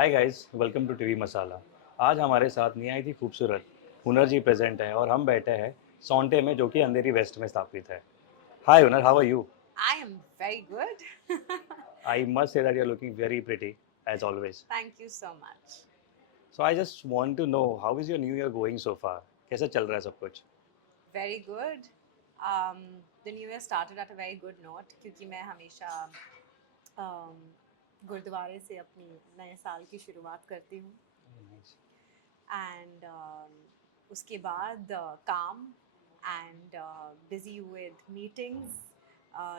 Hi guys, welcome to TV Masala. आज हमारे साथ निहायत ही खूबसूरत हुनर जी प्रेजेंट है और हम बैठे हैं सौंटे में, जो कि अंधेरी वेस्ट में स्थापित है। Hi Hunar, how are you? I am very good. I must say that you are looking very pretty as always. Thank you so much. So I just want to know how is your new year going so far? कैसे चल रहा है सब कुछ? Very good. The new year started at a very good note क्योंकि मैं हमेशा um, गुरुद्वारे से अपनी नए साल की शुरुआत करती हूँ and उसके बाद काम and busy with meetings,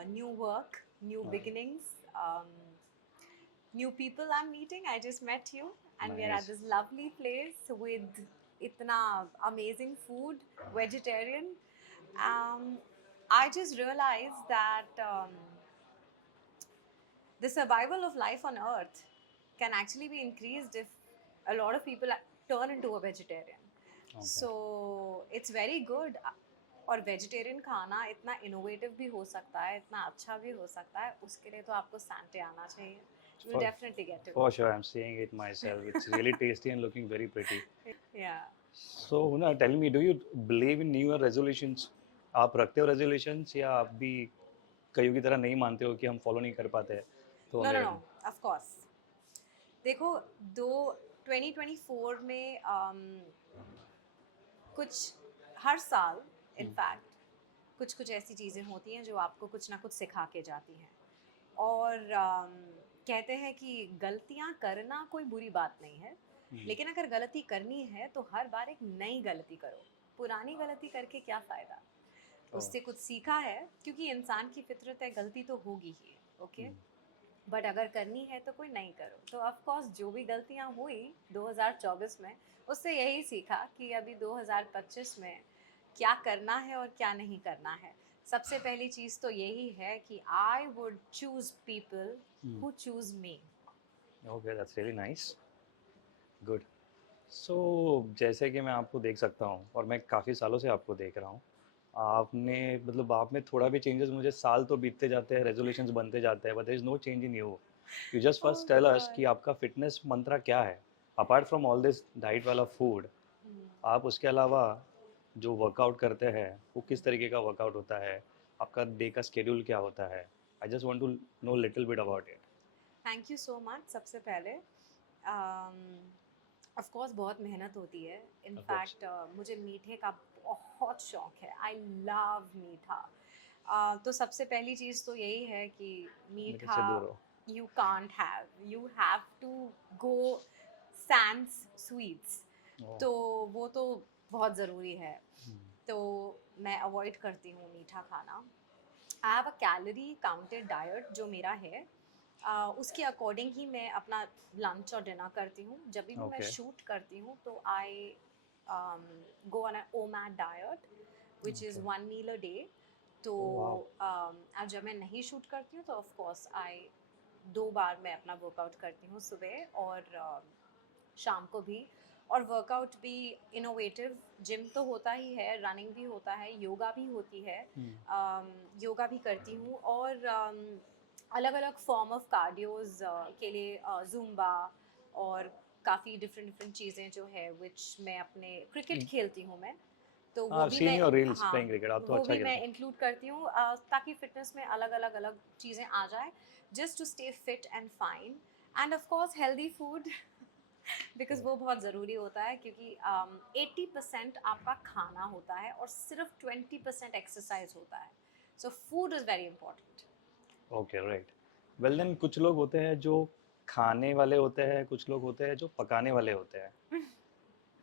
new work, new beginnings, new people I'm meeting. I just met you, and we are at nice. this lovely place with itna amazing food, vegetarian. Um, I just realized that the survival of life on Earth can actually be increased if a lot of people turn into a vegetarian. Okay. So it's very good. और vegetarian खाना इतना innovative भी हो सकता है, इतना अच्छा भी हो सकता है, उसके लिए तो आपको सांटे आना चाहिए. You will For definitely get to for go. sure, I'm seeing it myself. It's really tasty and looking very pretty. Yeah. So Hunar, tell me, do you believe in New Year resolutions? आप रखते हो resolutions या आप भी कईयों की तरह नहीं मानते हो कि हम फॉलो नहीं कर पाते हैं तो No, no, हमें? no. Of course. देखो, दो 2024 में कुछ हर साल हम्म, इनफैक्ट कुछ कुछ ऐसी चीज़ें होती हैं जो आपको कुछ ना कुछ सिखा के जाती हैं. और कहते हैं कि गलतियाँ करना कोई बुरी बात नहीं है, हम्म, लेकिन अगर गलती करनी है तो हर बार एक नई गलती करो. पुरानी गलती करके क्या फ़ायदा? ओ, उससे कुछ सीखा है, क्योंकि इंसान की फितरत है, गलती तो होगी ही. ओके. हम्म, बट अगर करनी है तो कोई नहीं करो. तो ऑफ कोर्स जो भी गलतियां हुई 2024 में, उससे यही सीखा कि अभी 2025 में क्या करना है और क्या नहीं करना है. सबसे पहली चीज़ तो यही है कि I would choose people hmm, who choose me. Okay, that's really nice, good. So जैसे कि मैं आपको देख सकता हूँ और मैं काफ़ी सालों से आपको देख रहा हूँ, आपने मतलब आप में थोड़ा भी चेंजेस, मुझे साल तो बीतते जाते हैं, रेजोल्यूशंस बनते जाते हैं, but there is no change in you. You just oh first tell us god. कि आपका फिटनेस मंत्रा क्या है? Apart from all this diet वाला फूड, आप उसके अलावा जो वर्कआउट करते हैं वो किस तरीके का वर्कआउट होता है? आपका डे का शेड्यूल क्या होता है? I just want to know little bit about it. Thank you so much. सबसे पहले ऑफ कोर्स बहुत मेहनत होती है. Of course. इनफैक्ट मुझे मीठे का बहुत शौक है. आई लव मीठा. तो सबसे पहली चीज़ तो यही है कि मीठे मीठा से दूर हो। You can't have, you have to go sans sweets. Oh! तो वो तो बहुत ज़रूरी है. तो मैं अवॉइड करती हूँ मीठा खाना. I have a calorie counted diet जो मेरा है. उसके अकॉर्डिंग ही मैं अपना लंच और डिनर करती हूँ. जब भी मैं ओके। शूट करती हूँ तो I go on a OMAD diet which is okay. One meal a day. तो ओह वाओ! और जब मैं नहीं शूट करती हूँ तो ऑफ कोर्स आई 2 बार मैं अपना वर्कआउट करती हूँ, सुबह और शाम को भी. और वर्कआउट भी इनोवेटिव. जिम तो होता ही है, रनिंग भी होता है, योगा भी होती है. हुँ। योगा भी करती हूँ. और अलग अलग फॉर्म ऑफ कार्डियोज के लिए जुम्बा और काफ़ी डिफरेंट डिफरेंट चीज़ें जो है विच मैं अपने क्रिकेट खेलती हूँ मैं. तो हाँ, वो आई भी सीन मैं, योर रील्स हाँ, प्लेइंग क्रिकेट, आप तो वो अच्छा भी मैं खेलते हो। इंक्लूड करती हूँ ताकि फिटनेस में अलग अलग अलग चीज़ें आ जाए, just to stay fit and fine. And of course healthy food because वो बहुत ज़रूरी होता है, क्योंकि 80% आपका खाना होता है और सिर्फ 20% एक्सरसाइज होता है. So food is very important. Okay, right. Well then कुछ लोग होते हैं जो खाने वाले होते हैं, कुछ लोग होते हैं जो पकाने वाले होते हैं,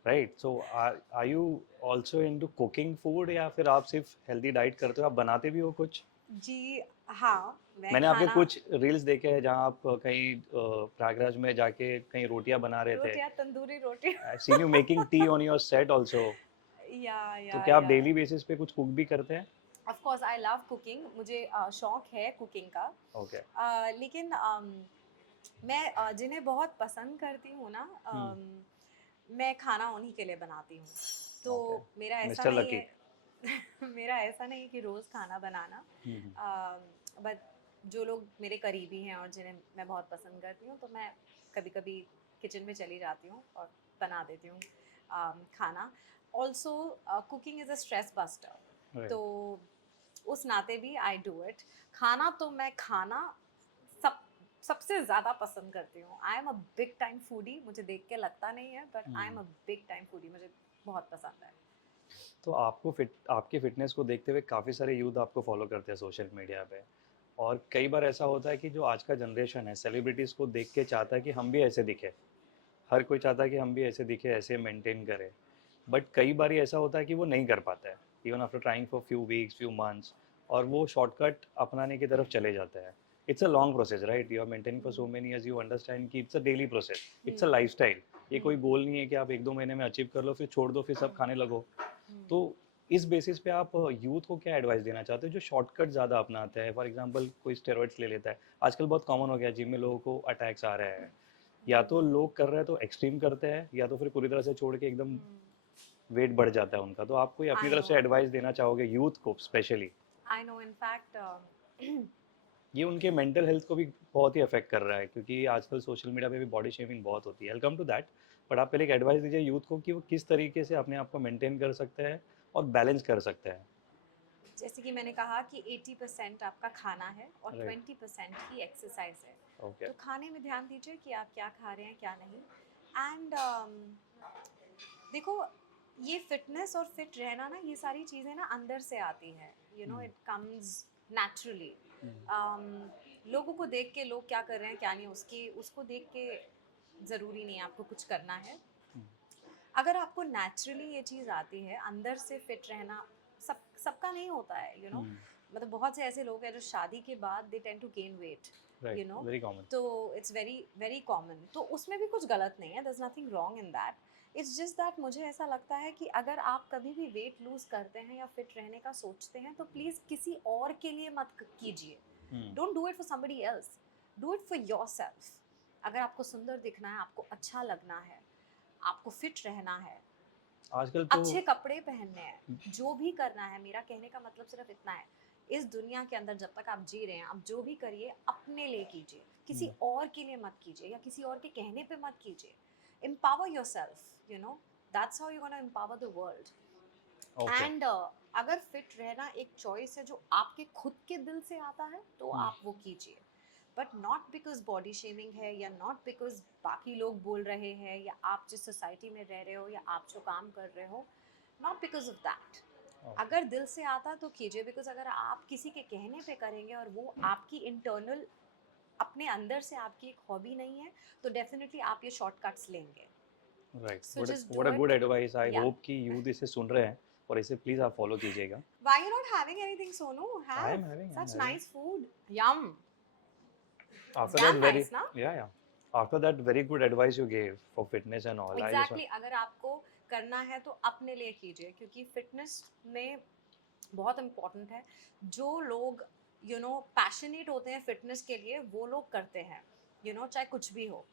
right? So are you also into cooking food या फिर आप सिर्फ हेल्दी डाइट करते हो, आप बनाते भी हो कुछ? जी हाँ, मैं मैंने आपके खाना. कुछ रील्स देखे हैं जहाँ आप कहीं प्रयागराज में जाके कहीं रोटियाँ बना रहे थे। रोटियाँ, तंदूरी रोटी. I seen you making tea on your set also. या तो या क्या आप या डेली बेसिस पे कुछ कुक भी करते हैं? Of course I love cooking. मुझे शौक है कुकिंग का. ओके। लेकिन मैं जिन्हें बहुत पसंद करती हूँ ना, हुँ, मैं खाना उन्हीं के लिए बनाती हूँ. तो ओके। मेरा ऐसा मिस्टर नहीं लकी। है. मेरा ऐसा नहीं है कि रोज़ खाना बनाना. हुँ, हुँ। बट जो लोग मेरे करीबी हैं और जिन्हें मैं बहुत पसंद करती हूँ, तो मैं कभी कभी किचन में चली जाती हूँ और बना देती हूँ खाना. Also cooking is a stress buster, तो उस नाते भी आई डू इट. खाना तो मैं खाना सब सबसे ज़्यादा पसंद करती हूँ. I am a big time foodie. मुझे देख के लगता नहीं है but I am a big time foodie. मुझे बहुत पसंद है. तो आपकी फ़िटनेस को देखते हुए काफ़ी सारे यूथ आपको फ़ॉलो करते हैं सोशल मीडिया पे और कई बार ऐसा होता है कि जो आज का जनरेशन है सेलिब्रिटीज़ को देख के चाहता है कि हम भी ऐसे दिखें। हर कोई चाहता है कि हम भी ऐसे दिखें, ऐसे मेंटेन करें। बट कई बार ऐसा होता है कि वो नहीं कर पाता है, even after trying for few weeks, few months और वो शॉर्टकट अपनाने की तरफ चले जाता है। It's a long process right? You are maintaining for so many years, you understand कि it's a daily process, it's a lifestyle. ये कोई गोल नहीं है कि आप 1-2 महीने में अचीव कर लो, फिर छोड़ दो, फिर सब खाने लगो। तो इस बेसिस पे आप यूथ को क्या एडवाइस देना चाहते हो जो शॉर्टकट ज़्यादा अपनाते हैं? फॉर एग्जांपल कोई स्टेरॉइड्स ले लेता है। आजकल बहुत कॉमन हो गया है, जिम में लोगों को अटैक्स आ रहे हैं। या तो लोग कर रहे हैं तो एक्सट्रीम करते हैं या तो फिर पूरी तरह से छोड़ के एकदम वेट बढ़ जाता है उनका। तो आप कोई अपनी आई तरफ नो, से एडवाइस देना चाहोगे यूथ को specially? I know. In fact ये उनके मेंटल हेल्थ को भी बहुत ही अफेक्ट कर रहा है क्योंकि आजकल सोशल मीडिया पे भी बॉडी शेमिंग बहुत होती है। I will come to that. But आप पहले एक एडवाइस दीजिए यूथ को कि वो किस तरीके से अपने आप को मेंटेन कर सकते हैं और बैलेंस कर सकते हैं। जैसे कि मैंने कहा कि 80% आपका खाना है और राइट। 20% ही एक्सरसाइज है. ओके। तो खाने में ध्यान दीजिए कि आप क्या खा रहे हैं क्या नहीं. एंड देखो, ये फिटनेस और फिट रहना ना, ये सारी चीज़ें ना अंदर से आती है. You know, it comes naturally. लोगों को देख के लोग क्या कर रहे हैं क्या नहीं, उसको देख के ज़रूरी नहीं है आपको कुछ करना है. अगर आपको नेचुरली ये चीज़ आती है अंदर से फिट रहना, सबका नहीं होता है. मतलब बहुत से ऐसे लोग हैं जो शादी के बाद they tend to gain weight. Right, very common. तो इट्स वेरी वेरी कॉमन. तो उसमें भी कुछ गलत नहीं है. There is nothing wrong in that. It's just that मुझे ऐसा लगता है कि अगर आप कभी भी वेट लूज करते हैं या फिट रहने का सोचते हैं तो प्लीज़ किसी और के लिए मत कीजिए. Don't do it for somebody else. Do it for your self. अगर आपको सुंदर दिखना है, आपको अच्छा लगना है, आपको फिट रहना है, आजकल तो अच्छे कपड़े पहनने हैं, जो भी करना है, मेरा कहने का मतलब सिर्फ इतना है. इस दुनिया के अंदर जब तक आप जी रहे हैं, आप जो भी करिए अपने लिए कीजिए. किसी और के लिए मत कीजिए या किसी और के कहने पे मत कीजिए. Empower yourself. That's how you gonna empower the world. Okay. And अगर फिट रहना एक चॉइस है जो आपके खुद के दिल से आता है तो आप वो कीजिए. But not because body shaming है या नॉट बिकॉज बाकी लोग बोल रहे हैं या आप जिस सोसाइटी में रह रहे हो या आप जो काम कर रहे हो, नॉट बिकॉज ऑफ दैट. अगर दिल से आता तो कीजिए. बिकॉज अगर आप किसी के कहने पे करेंगे और वो आपकी इंटरनल अपने अंदर से आपकी एक हॉबी नहीं है तो डेफिनेटली आप ये शॉर्टकट्स लेंगे. Right, so just what a do good it. Advice. I yeah, hope कि यूथ इसे सुन रहे हैं और इसे प्लीज आप फॉलो कीजिएगा। Why you not having anything Sonu? I have am having, such nice food. Yum. It's after that damn very nice ना. Yeah after that very good advice you gave for fitness and all. I just exactly. अगर आपको करना है तो अपने लिए कीजिए क्योंकि फिटनेस में बहुत इम्पोर्टेंट है. जो लोग पैशनेट होते हैं फिटनेस के लिए वो लोग करते हैं. चाहे कुछ भी हो.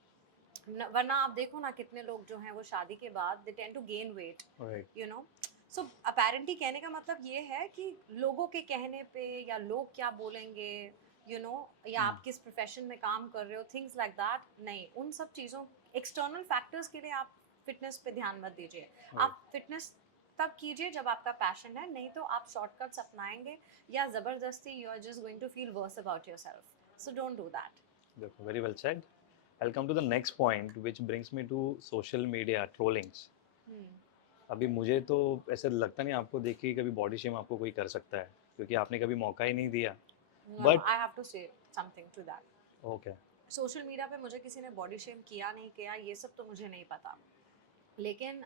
वरना आप देखो ना कितने लोग जो हैं वो शादी के बाद they tend to gain weight. Right. You know so apparently कहने का मतलब ये है कि लोगों के कहने पे या लोग क्या बोलेंगे, या आप किस प्रोफेशन में काम कर रहे हो, थिंग्स लाइक दैट. नहीं, उन सब चीज़ों, एक्सटर्नल फैक्टर्स के लिए आप फिटनेस पे ध्यान मत दीजिए. आप फिटनेस तब कीजिए जब आपका पैशन है. नहीं तो आप शॉर्टकट्स अपनाएंगे या ज़बरदस्ती you are just going to feel worse about yourself. So don't do that. Very well said. I'll come to the next point which brings me to social media trollings. अभी मुझे तो ऐसे लगता नहीं आपको देख के कभी बॉडी शेम आपको कोई कर सकता है क्योंकि आपने कभी मौका ही नहीं दिया। No, but I have to say something to that. Okay. Social media पे मुझे किसी ने बॉडी शेम किया नहीं किया ये सब तो मुझे नहीं पता. लेकिन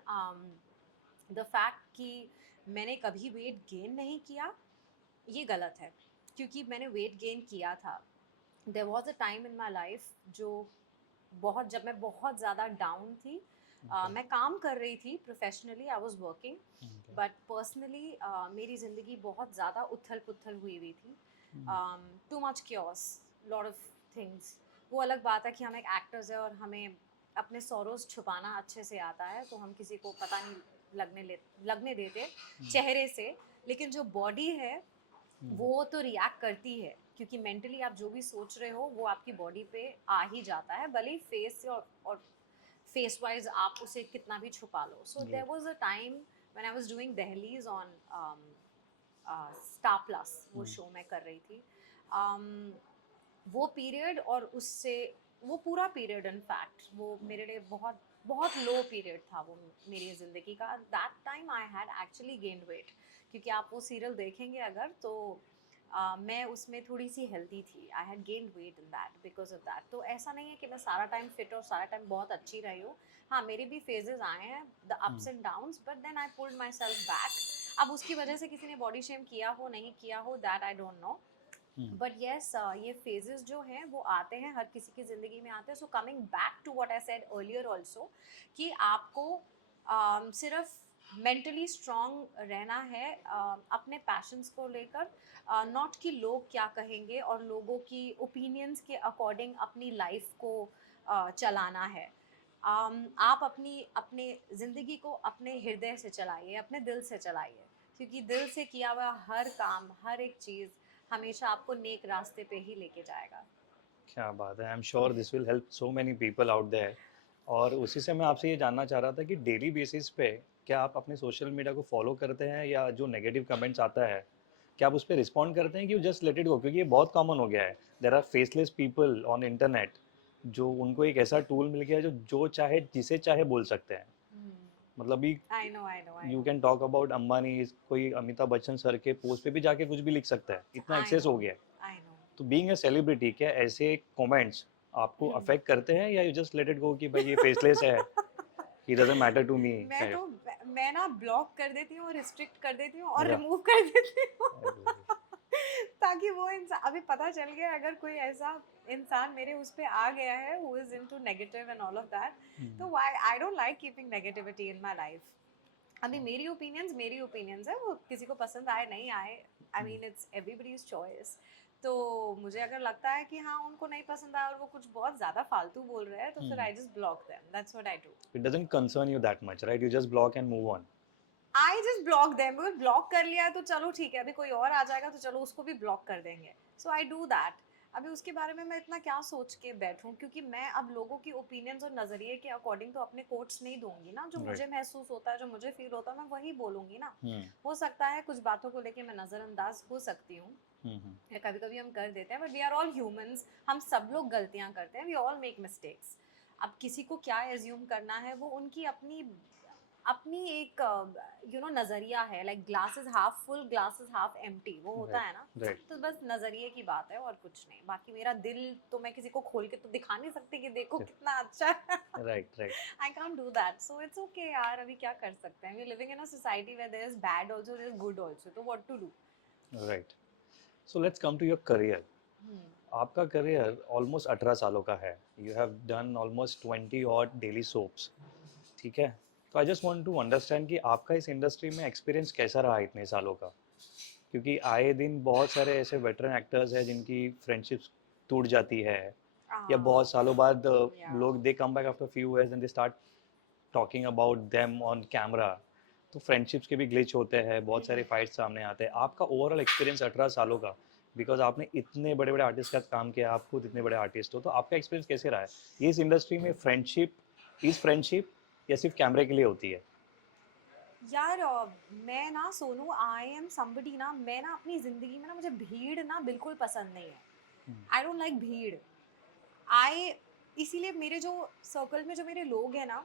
द फैक्ट कि मैंने कभी वेट गेन नहीं किया ये गलत है. क्योंकि मैंने वेट गेन किया था. There was a time in my life जब मैं बहुत ज़्यादा डाउन थी. मैं काम कर रही थी professionally, I was working, but personally मेरी ज़िंदगी बहुत ज़्यादा उथल पुथल हुई थी. Too much chaos, lot of things. वो अलग बात है कि हम एक एक्टर्स है और हमें अपने सॉरोज छुपाना अच्छे से आता है तो हम किसी को पता नहीं लगने देते चेहरे से. लेकिन जो बॉडी है वो तो रिएक्ट करती है क्योंकि मेंटली आप जो भी सोच रहे हो वो आपकी बॉडी पे आ ही जाता है. भले ही फेस से और फेस वाइज आप उसे कितना भी छुपा लो. So there was a time when I was doing Dahleez on Star Plus, वो शो मैं कर रही थी. um, वो पीरियड और उससे वो पूरा पीरियड इनफैक्ट वो मेरे लिए बहुत बहुत लो पीरियड था वो मेरी ज़िंदगी का. That time I had actually gained wait, क्योंकि आप वो सीरियल देखेंगे अगर तो मैं उसमें थोड़ी सी हेल्दी थी. I had gained wait in that because of that. तो ऐसा नहीं है कि मैं सारा टाइम फिट और सारा टाइम बहुत अच्छी रही हूँ. हाँ, मेरे भी फेजेस आए हैं, the ups and downs, but then I pulled myself back. अब उसकी वजह से किसी ने बॉडी शेम किया हो नहीं किया हो, that I don't no. But yes, ये फेजेस जो हैं वो आते हैं, हर किसी की ज़िंदगी में आते हैं. So coming back to what I said earlier also, कि आपको सिर्फ मेंटली स्ट्रांग रहना है अपने पैशंस को लेकर, नॉट कि लोग क्या कहेंगे और लोगों की ओपिनियंस के अकॉर्डिंग अपनी लाइफ को चलाना है. आप अपने ज़िंदगी को अपने हृदय से चलाइए, अपने दिल से चलाइए, क्योंकि दिल से किया हुआ हर काम, हर एक चीज़ हमेशा आपको नेक रास्ते पे ही लेके जाएगा. क्या बात है, I am sure this will help so many people out there. और उसी से मैं आपसे ये जानना चाह रहा था कि डेली बेसिस पे क्या आप अपने सोशल मीडिया को फॉलो करते हैं, या जो नेगेटिव कमेंट्स आता है क्या आप उस पर रिस्पॉन्ड करते हैं कि जस्ट लेट इट गो, क्योंकि ये बहुत कॉमन हो गया है. There are faceless people on internet, जो उनको एक ऐसा टूल मिल गया है जो चाहे जिसे चाहे बोल सकते हैं. मतलब अभी I know I know I you know can talk about Ambani, कोई अमिताभ बच्चन सर के पोस्ट पे भी जाके कुछ भी लिख सकता है, इतना आई एक्सेस नो हो गया है. I know. तो बीइंग अ सेलिब्रिटी, क्या ऐसे कमेंट्स आपको अफेक्ट करते हैं, या you just let it go कि भाई ये फेसलेस है, he doesn't matter to me मैं टाइप? तो मैं ना ब्लॉक कर देती हूँ और रिस्ट्रिक्ट कर देती हूँ और अच्छा. रिमूव कर देती हूँ. अरे. ताकि वो इंसान, अभी पता चल गया अगर कोई ऐसा इंसान मेरे उस पे आ गया है who is into negative and all of that, तो why I don't like keeping negativity in my life. अभी मेरी ओपिनियंस है, वो किसी को पसंद आए नहीं आए, I mean it's everybody's choice. तो मुझे अगर लगता है कि हाँ उनको नहीं पसंद आया और वो कुछ बहुत ज़्यादा फालतू बोल रहे हैं, तो फिर I just block them. That's what I do. It doesn't concern you that much, right? You just block and move on. I just block them. अगर ब्लॉक कर लिया है तो चलो ठीक है, अभी कोई और आ जाएगा तो चलो उसको भी ब्लॉक कर देंगे. सो आई डू दैट. अभी उसके बारे में मैं इतना क्या सोच के बैठूं, क्योंकि मैं अब लोगों की ओपिनियंस और नज़रिए के अकॉर्डिंग तो अपने कोट्स नहीं दूंगी ना. जो मुझे महसूस होता है, जो मुझे फील होता है, मैं वही बोलूंगी ना. हो सकता है कुछ बातों को लेके मैं नज़रअंदाज हो सकती हूँ, या कभी कभी हम कर देते हैं, but we are all humans. हम सब लोग गलतियाँ करते हैं, वी ऑल मेक मिस्टेक्स. अब किसी को क्या एज्यूम करना है, वो उनकी अपनी अपनी एक नज़रिया है. Like glass is half full, glass is half empty, वो होता है ना. राइट. तो बस नज़रिए की बात है और कुछ नहीं. बाकी मेरा दिल तो मैं किसी को खोल के तो दिखा नहीं सकती कि देखो कितना अच्छा है. Right. Right. I can't do that. So it's okay यार, अभी क्या कर सकते हैं. We living in a society where there is bad also, there is good also, तो what to do. Right. So let's come to your career. आपका career almost 18 सालों का है. यू हैव डन ऑलमोस्ट 20 और डेली सोप्स. ठीक है. तो I just want to understand कि आपका इस इंडस्ट्री में एक्सपीरियंस कैसा रहा इतने सालों का, क्योंकि आए दिन बहुत सारे ऐसे वेटरन एक्टर्स हैं जिनकी फ्रेंडशिप्स टूट जाती है, या बहुत सालों बाद लोग they come back after few years and they start talking about them on camera. तो फ्रेंडशिप्स के भी ग्लिच होते हैं, बहुत सारे फाइट्स सामने आते हैं. आपका ओवरऑल एक्सपीरियंस 18 सालों का, बिकॉज आपने इतने बड़े बड़े आर्टिस्ट का काम किया, आप खुद इतने बड़े आर्टिस्ट हो, तो आपका एक्सपीरियंस कैसे रहा है इस इंडस्ट्री में? फ्रेंडशिप या सिर्फ कैमरे के लिए होती है? यार मैं ना सोनू, आई एम समबडी ना, मैं ना अपनी ज़िंदगी में ना, मुझे भीड़ ना बिल्कुल पसंद नहीं है. आई डोंट लाइक भीड़. आई इसीलिए मेरे जो सर्कल में जो मेरे लोग हैं ना,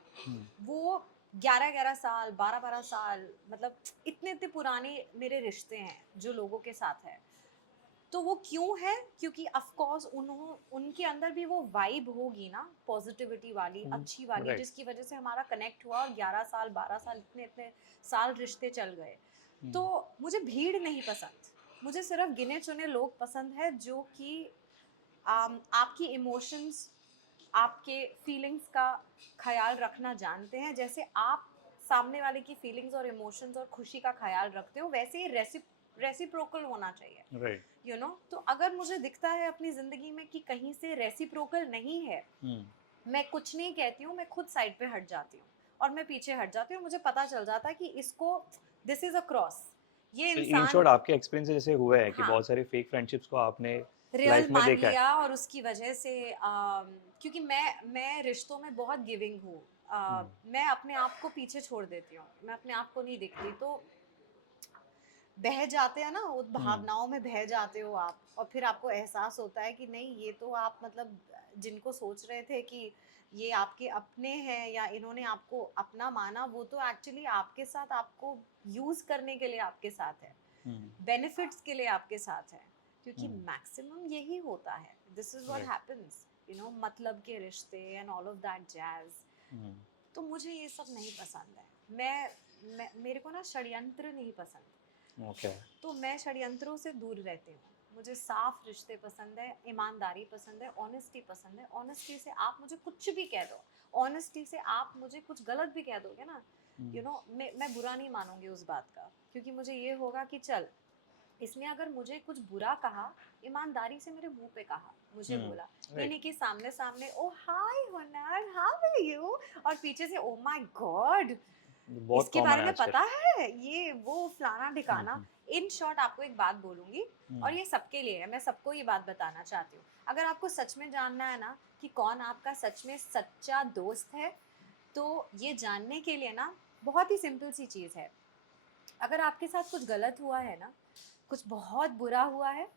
वो 11-11 साल, 12-12 साल, मतलब इतने इतने पुराने मेरे रिश्ते हैं जो लोगों के साथ है. तो वो क्यों है? क्योंकि ऑफ कोर्स उनके अंदर भी वो वाइब होगी ना, पॉजिटिविटी वाली, अच्छी वाली, right. जिसकी वजह से हमारा कनेक्ट हुआ और 11 साल 12 साल इतने इतने साल रिश्ते चल गए. तो मुझे भीड़ नहीं पसंद. मुझे सिर्फ गिने चुने लोग पसंद है जो कि आपकी इमोशंस, आपके फीलिंग्स का ख्याल रखना जानते हैं. जैसे आप सामने वाले की फीलिंग्स और इमोशंस और खुशी का ख्याल रखते हो, वैसे ही रेसिप्रोकल होना चाहिए. राइट. यू नो, तो अगर मुझे दिखता है अपनी ज़िंदगी में कि कहीं से रेसिप्रोकल नहीं है, मैं कुछ नहीं कहती हूँ, मैं खुद साइड पे हट जाती हूँ और मैं पीछे हट जाती हूँ. मुझे पता चल जाता है कि इसको, दिस इज़ अ क्रॉस. ये इन इंसान शॉर्ट आपके एक्सपीरियंस जैसे हुआ है कि हाँ, बहुत सारे फेक फ्रेंडशिप्स को आपने रियल लाइफ में मान देखा है. लिया और उसकी वजह से क्योंकि मैं रिश्तों में बहुत गिविंग हूँ. मैं अपने आप को पीछे छोड़ देती हूँ, मैं अपने आप को नहीं दिखती, तो बह जाते हैं ना, उस हम्म भावनाओं में बह जाते हो आप, और फिर आपको एहसास होता है कि नहीं, ये तो आप मतलब जिनको सोच रहे थे कि ये आपके अपने हैं या इन्होंने आपको अपना माना, वो तो एक्चुअली आपके साथ, आपको यूज करने के लिए आपके साथ है, हम्म बेनिफिट्स के लिए आपके साथ है, क्योंकि हम्म मैक्सिमम यही होता है, this is what right happens, मतलब के रिश्ते and all of that jazz. Hmm तो मुझे ये सब नहीं पसंद है। मैं मेरे को ना षड्यंत्र नहीं पसंद, ओके तो मैं षड्यंत्रों से दूर रहती हूँ। मुझे साफ रिश्ते पसंद है, ईमानदारी पसंद है, ऑनेस्टी पसंद है। ऑनेस्टी से आप मुझे कुछ भी कह दो, ऑनेस्टी से आप मुझे कुछ गलत भी कह दोगे ना, मैं बुरा नहीं मानूंगी उस बात का, क्योंकि मुझे ये होगा कि चल, इसने अगर मुझे कुछ बुरा कहा, ईमानदारी से मेरे मुंह पे कहा, मुझे बोला, ये राइट नहीं कि सामने सामने ओ हाय हुनर हाउ आर यू, और पीछे से ओ माय गॉड बहुत इसके कॉमन बारे है में आजकल पता है, ये वो फलाना ढिकाना। हम्म इन शॉर्ट आपको एक बात बोलूंगी, और हम्म ये सबके लिए है, मैं सबको ये बात बताना चाहती हूँ। अगर आपको सच में जानना है ना कि कौन आपका सच में सच्चा दोस्त है, तो ये जानने के लिए ना बहुत ही सिंपल सी चीज़ है। अगर आपके साथ कुछ गलत हुआ है ना, कुछ बहुत बुरा हुआ है,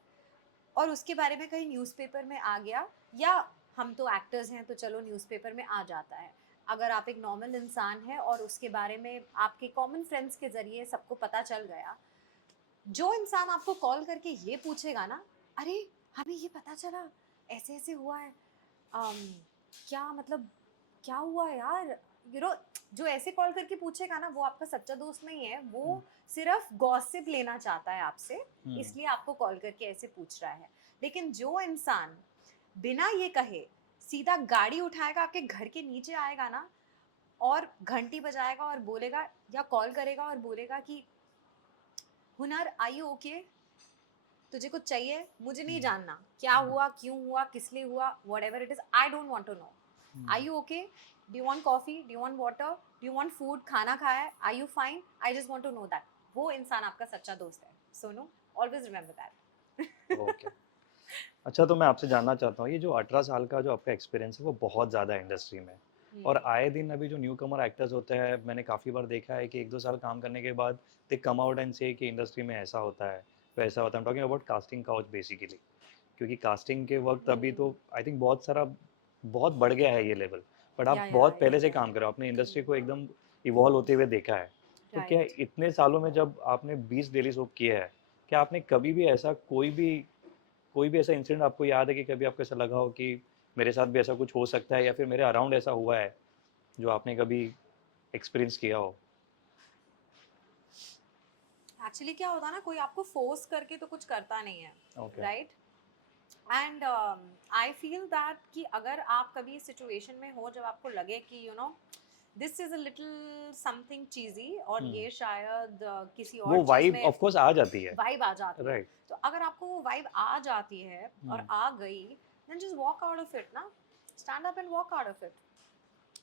और उसके बारे में कहीं न्यूज़पेपर में आ गया, या हम तो एक्टर्स हैं तो चलो न्यूज़पेपर में आ जाता है, अगर आप एक नॉर्मल इंसान हैं और उसके बारे में आपके कॉमन फ्रेंड्स के ज़रिए सबको पता चल गया, जो इंसान आपको कॉल करके ये पूछेगा ना, अरे हमें ये पता चला, ऐसे ऐसे हुआ है, अम, क्या मतलब, क्या हुआ यार, जो ऐसे कॉल करके पूछेगा ना, वो आपका सच्चा दोस्त नहीं है, वो सिर्फ गॉसिप लेना चाहता है आपसे, हम्म इसलिए आपको कॉल करके ऐसे पूछ रहा है। लेकिन जो इंसान बिना ये कहे सीधा गाड़ी उठाएगा, आपके घर के नीचे आएगा ना, और घंटी बजाएगा और बोलेगा, या कॉल करेगा और बोलेगा कि हुनर आई यू ओके, तुझे कुछ चाहिए, मुझे नहीं जानना क्या हुआ, क्यों हुआ, किस लिए हुआ, whatever it is, I don't want to know, I you okay, do you want coffee, do you want water, do you want food, खाना खाया है, I you fine, I just want to know that, वो इंसान आपका सच्चा दोस्त है। Sonu, always remember that. Okay अच्छा तो मैं आपसे जानना चाहता हूँ ये जो 18 साल का जो आपका एक्सपीरियंस है वो बहुत ज़्यादा है इंडस्ट्री में और आए दिन अभी जो न्यू कमर एक्टर्स होते हैं मैंने काफ़ी बार देखा है कि 1-2 साल काम करने के बाद दे कम आउट एंड से कि इंडस्ट्री में ऐसा होता है वैसा होता है। Talking about casting couch basically क्योंकि कास्टिंग के वक्त अभी तो आई थिंक बहुत सारा बहुत बढ़ गया है ये लेवल बट आप बहुत पहले से काम कर रहे हो आपने इंडस्ट्री को एकदम इवॉल्व होते हुए देखा है। तो क्या राइट। इतने सालों में जब आपने 20 डेली सोप किए हैं क्या आपने कभी भी ऐसा कोई भी ऐसा इंसिडेंट आपको याद है कि कभी आपको ऐसा लगा हो कि मेरे साथ भी ऐसा कुछ हो सकता है या फिर मेरे अराउंड ऐसा हुआ है जो आपने कभी एक्सपीरियंस किया हो? एक्चुअली क्या होता है ना, कोई आपको फोर्स करके तो कुछ करता नहीं है, okay right. And I feel that कि अगर आप कभी इस सिचुएशन में हो जब आपको लगे कि this is a little something cheesy, और हम्म ये शायद किसी और वो चीज वाइब में ऑफ कोर्स आ जाती है वाइब आ जाती है, राइट तो अगर आपको वो वाइब आ जाती है और आ गई, then just walk out of it ना, stand up and walk out of it.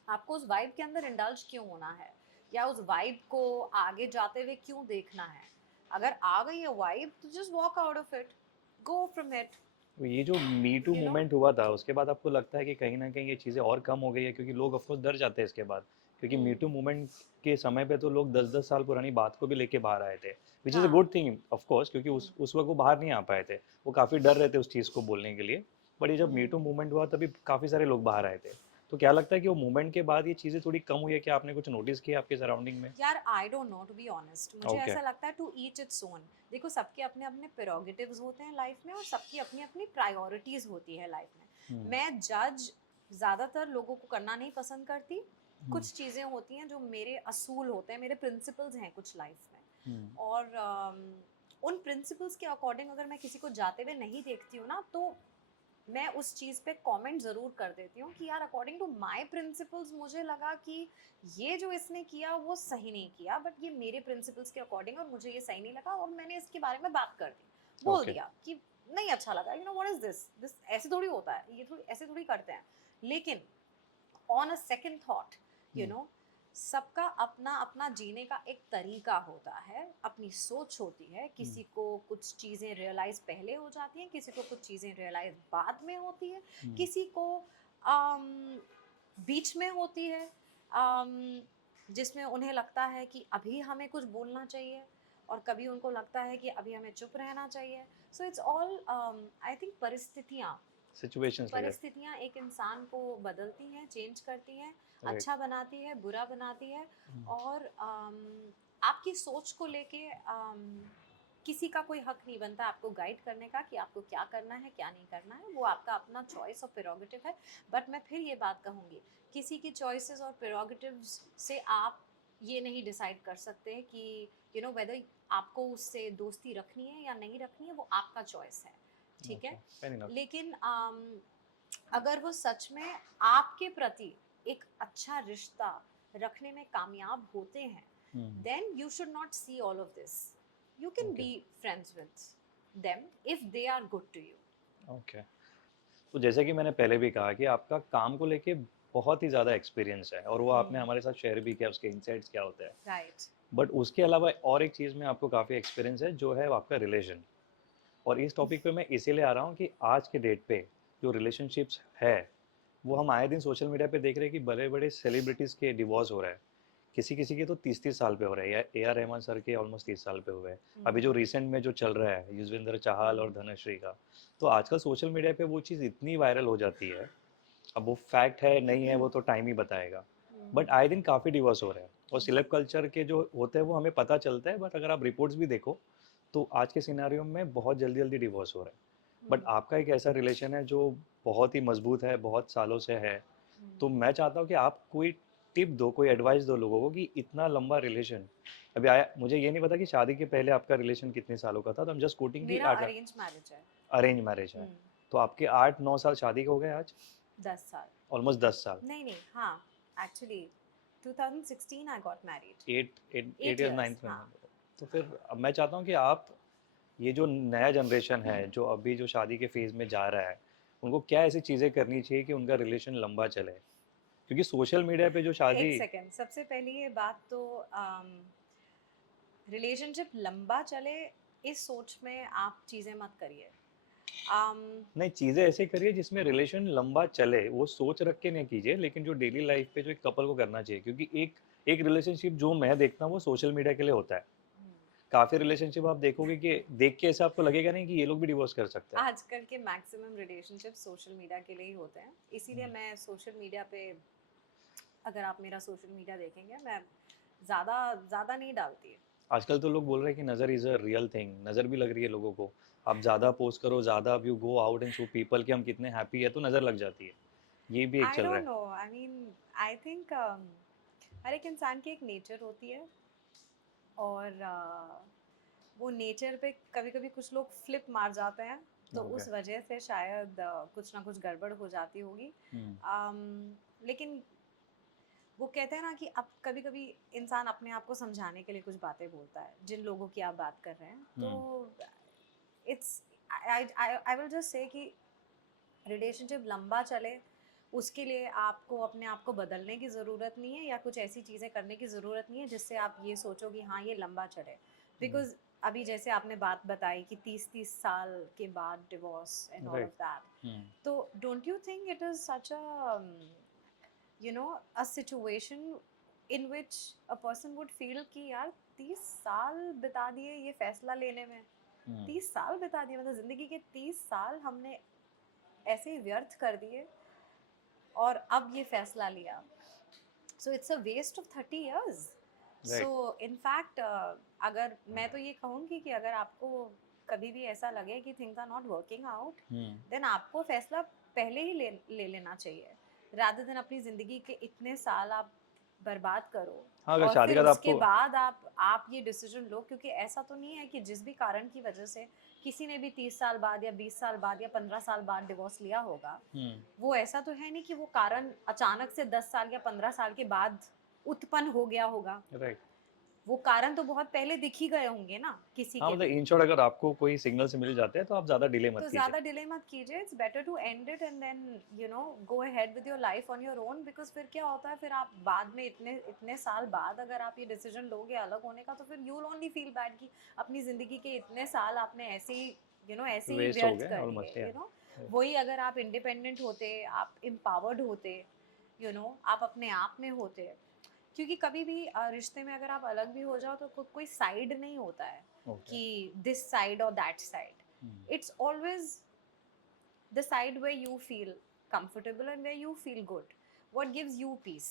आपको उस वाइब के अंदर इंडल्ज क्यों होना है, या उस वाइब को आगे जाते हुए क्यों देखना है? अगर आ गई है वाइब, तो just walk out of it, go from it, ये जो me too you know. Movement हुआ था उसके बाद आपको लगता है कि कहीं ना कहीं ये चीज़ें और कम हो गई है क्योंकि लोग ऑफकोर्स डर जाते हैं इसके बाद क्योंकि मी टू मूवमेंट के समय पे तो लोग 10-10 साल पुरानी बात को भी लेके बाहर आए थे विच इज़ अ हाँ। गुड थिंग ऑफ कोर्स क्योंकि उस वक्त वो बाहर नहीं आ पाए थे वो काफ़ी डर रहे थे उस चीज़ को बोलने के लिए बट ये जब मी टू मूवमेंट हुआ तभी काफ़ी सारे लोग बाहर आए थे तो क्या लगता है कि वो मूवमेंट के बाद ये चीज़ें थोड़ी कम हुई है क्या आपने कुछ नोटिस किया आपके सराउंडिंग में? यार I don't know, to be honest, मुझे ओके ऐसा लगता है टू ईच इट्स ओन। देखो, सबके अपने अपने प्रेरोगेटिव्स होते हैं लाइफ में, और सबकी अपनी अपनी प्रायोरिटीज होती है लाइफ में। मैं जज ज़्यादातर लोगों को करना नहीं पसंद करती। कुछ चीज़ें होती हैं जो मेरे असूल होते हैं, मेरे प्रिंसिपल्स हैं कुछ लाइफ में, और उन प्रिंसिपल्स के अकॉर्डिंग अगर मैं किसी को जाते हुए नहीं देखती हूँ ना, तो मैं उस चीज़ पे कमेंट ज़रूर कर देती हूँ कि यार अकॉर्डिंग टू माय प्रिंसिपल्स मुझे लगा कि ये जो इसने किया वो सही नहीं किया, बट ये मेरे प्रिंसिपल्स के अकॉर्डिंग और मुझे ये सही नहीं लगा, और मैंने इसके बारे में बात कर दी, बोल ओके दिया कि नहीं अच्छा लगा, व्हाट इज दिस, ऐसे थोड़ी होता है, ये थोड़ी ऐसे थोड़ी करते हैं। लेकिन on a second thought, you know सबका अपना अपना जीने का एक तरीका होता है, अपनी सोच होती है, किसी को कुछ चीज़ें रियलाइज पहले हो जाती हैं, किसी को कुछ चीज़ें रियलाइज बाद में होती है, किसी को बीच में होती है, जिसमें उन्हें लगता है कि अभी हमें कुछ बोलना चाहिए और कभी उनको लगता है कि अभी हमें चुप रहना चाहिए. So it's all I think situations like परिस्थितियाँ एक इंसान को बदलती हैं, चेंज करती हैं, दैट राइट. अच्छा बनाती है, बुरा बनाती है. और आपकी सोच को लेके किसी का कोई हक नहीं बनता आपको गाइड करने का कि आपको क्या करना है क्या नहीं करना है. वो आपका अपना चॉइस और प्रेरोगेटिव है. बट मैं फिर ये बात कहूँगी, किसी की चॉइसेस और प्रेरोगेटिव्स से आप ये नहीं डिसाइड कर सकते कि वेदर आपको उससे दोस्ती रखनी है या नहीं रखनी है. वो आपका चॉइस है, ठीक ओके, है. Fair enough. लेकिन अगर वो सच में आपके प्रति एक अच्छा रिश्ता रखने में कामयाब होते हैं, then you should not see all of this. You can okay. be friends with them if they are good to you. Okay. तो जैसे कि मैंने पहले भी कहा कि आपका काम को लेके बहुत ही ज़्यादा एक्सपीरियंस है और वो आपने हमारे साथ शेयर भी किया उसके इनसाइट्स क्या होते हैं. Right. बट उसके अलावा और एक चीज़ में आपको काफ़ी एक्सपीरियंस है जो है आपका रिलेशन. और इस टॉपिक पे मैं इसीलिए आ रहा हूँ कि आज के डेट पे जो रिलेशनशिप्स है वो हम आए दिन सोशल मीडिया पे देख रहे हैं कि बड़े बड़े सेलिब्रिटीज़ के डिवोर्स हो रहा है. किसी किसी के तो 30-30 साल पे हो रहा है. ए आर रहमान सर के ऑलमोस्ट 30 साल पे हुए हैं. अभी जो रिसेंट में जो चल रहा है युजवेंद्र चाहल और धनश्री का, तो आजकल सोशल मीडिया पे वो चीज़ इतनी वायरल हो जाती है. अब वो फैक्ट है नहीं है वो तो टाइम ही बताएगा. बट आए दिन काफ़ी डिवोर्स हो रहे हैं और सिलेब कल्चर के जो होते हैं वो हमें पता चलता है. बट अगर आप रिपोर्ट्स भी देखो तो आज के सिनेरियो में बहुत जल्दी जल्दी डिवोर्स हो रहा है. बट आपका एक ऐसा रिलेशन है जो बहुत ही मजबूत है, बहुत सालों से है. तो मैं चाहता हूँ कि आप कोई टिप दो, कोई एडवाइस दो लोगों को कि इतना लंबा रिलेशन अभी आया. मुझे ये नहीं पता कि शादी के पहले आपका रिलेशन कितने सालों का था, तो हम जस्ट कोटिंग की मेरा 8 अरेंज मैरिज है. अरेंज मैरिज है. तो आपके 8-9 साल शादी के हो गए आज, 10 साल. ऑलमोस्ट 10 साल. नहीं नहीं, हाँ, actually 2016 I got married. 8 years 9th में. हाँ. तो फिर अब मैं चाहता हूँ कि आप ये जो नया जनरेशन है जो अभी जो शादी के फेज़ में जा रहा है, उनको क्या ऐसी चीज़ें करनी चाहिए कि उनका रिलेशन लंबा चले? क्योंकि सोशल मीडिया पे जो शादी. एक सेकेंड, सबसे पहली ये बात तो रिलेशनशिप लंबा चले इस सोच में आप चीज़ें मत करिए. नहीं, चीज़ें ऐसे करिए जिसमें रिलेशन लंबा चले, वो सोच रख के नहीं कीजिए, लेकिन जो डेली लाइफ पे जो एक कपल को करना चाहिए. क्योंकि एक एक रिलेशनशिप जो मैं देखता हूँ वो सोशल मीडिया के लिए होता है. काफ़ी रिलेशनशिप आप देखोगे कि देख के ऐसा आपको लगेगा नहीं कि ये लोग भी डिवोर्स कर सकते हैं. आजकल के मैक्सिमम रिलेशनशिप सोशल मीडिया के लिए ही होते हैं. इसीलिए मैं सोशल मीडिया पे, अगर आप मेरा सोशल मीडिया देखेंगे, मैं ज़्यादा ज़्यादा नहीं डालती है. आजकल तो लोग बोल रहे हैं कि नज़र इज़ अ रियल थिंग. नज़र भी लग रही है लोगों को. आप ज़्यादा पोस्ट करो, ज़्यादा अब you go out and show people कि हम कितने हैप्पी है, तो नज़र लग जाती है. ये भी एक आई चल रहा डोंट है. No, I mean I think हर एक इंसान की एक नेचर होती है. और वो नेचर पे कभी कभी कुछ लोग फ्लिप मार जाते हैं, तो Okay. उस वजह से शायद कुछ ना कुछ गड़बड़ हो जाती होगी. लेकिन वो कहते हैं ना कि अब कभी कभी इंसान अपने आप को समझाने के लिए कुछ बातें बोलता है, जिन लोगों की आप बात कर रहे हैं. तो it's I will just say कि रिलेशनशिप लंबा चले उसके लिए आपको अपने आप को बदलने की ज़रूरत नहीं है या कुछ ऐसी चीज़ें करने की ज़रूरत नहीं है जिससे आप ये सोचो कि हाँ ये लंबा चले. बिकॉज अभी जैसे आपने बात बताई कि 30-30 साल के बाद divorce and all of that, तो don't you think it is such a a situation in which a person would feel कि यार 30 साल बिता दिए ये फैसला लेने में. 30 साल बिता दिए, मतलब ज़िंदगी के 30 साल हमने ऐसे ही व्यर्थ कर दिए और अब ये फैसला लिया. So it's a waste of 30 years. So in fact अगर मैं तो ये कहूँगी कि अगर आपको कभी भी ऐसा लगे कि things are not working out, then आपको फैसला पहले ही ले लेना चाहिए, रादर देन अपनी ज़िंदगी के इतने साल आप बर्बाद करो. हाँ, अगर और शादी फिर का उसके आपको. बाद आप ये डिसीजन लो, क्योंकि ऐसा तो नहीं है कि जिस भी कारण की वजह से किसी ने भी 30 साल बाद या 20 साल बाद या 15 साल बाद डिवोर्स लिया होगा, वो ऐसा तो है नहीं कि वो कारण अचानक से 10 साल या 15 साल के बाद उत्पन्न हो गया होगा. राइट. वो कारण तो बहुत पहले दिख ही गए होंगे ना किसी हाँ, के मतलब भी. इन शॉर्ट अगर आपको कोई सिग्नल से मिल जाते हैं तो आप ज़्यादा डिले मत तो कीजिए. ज़्यादा डिले मत कीजिए. It's better to end it and then go ahead with your life on your own. Because फिर क्या होता है, फिर आप बाद में इतने इतने साल बाद अगर आप ये डिसीजन लोगे अलग होने का, तो फिर you will only feel bad कि अपनी ज़िंदगी के इतने साल आपने ऐसे ही ऐसे ही वेस्ट हो व्यर्थ गए कर ऑलमोस्ट. लिए. वही अगर आप इंडिपेंडेंट होते, आप एम्पावर्ड होते, आप अपने आप में होते हैं, क्योंकि कभी भी रिश्ते में अगर आप अलग भी हो जाओ तो कोई साइड नहीं होता है ओके। कि दिस साइड और that side. It's always the side where you feel comfortable and where you feel good, what gives you peace.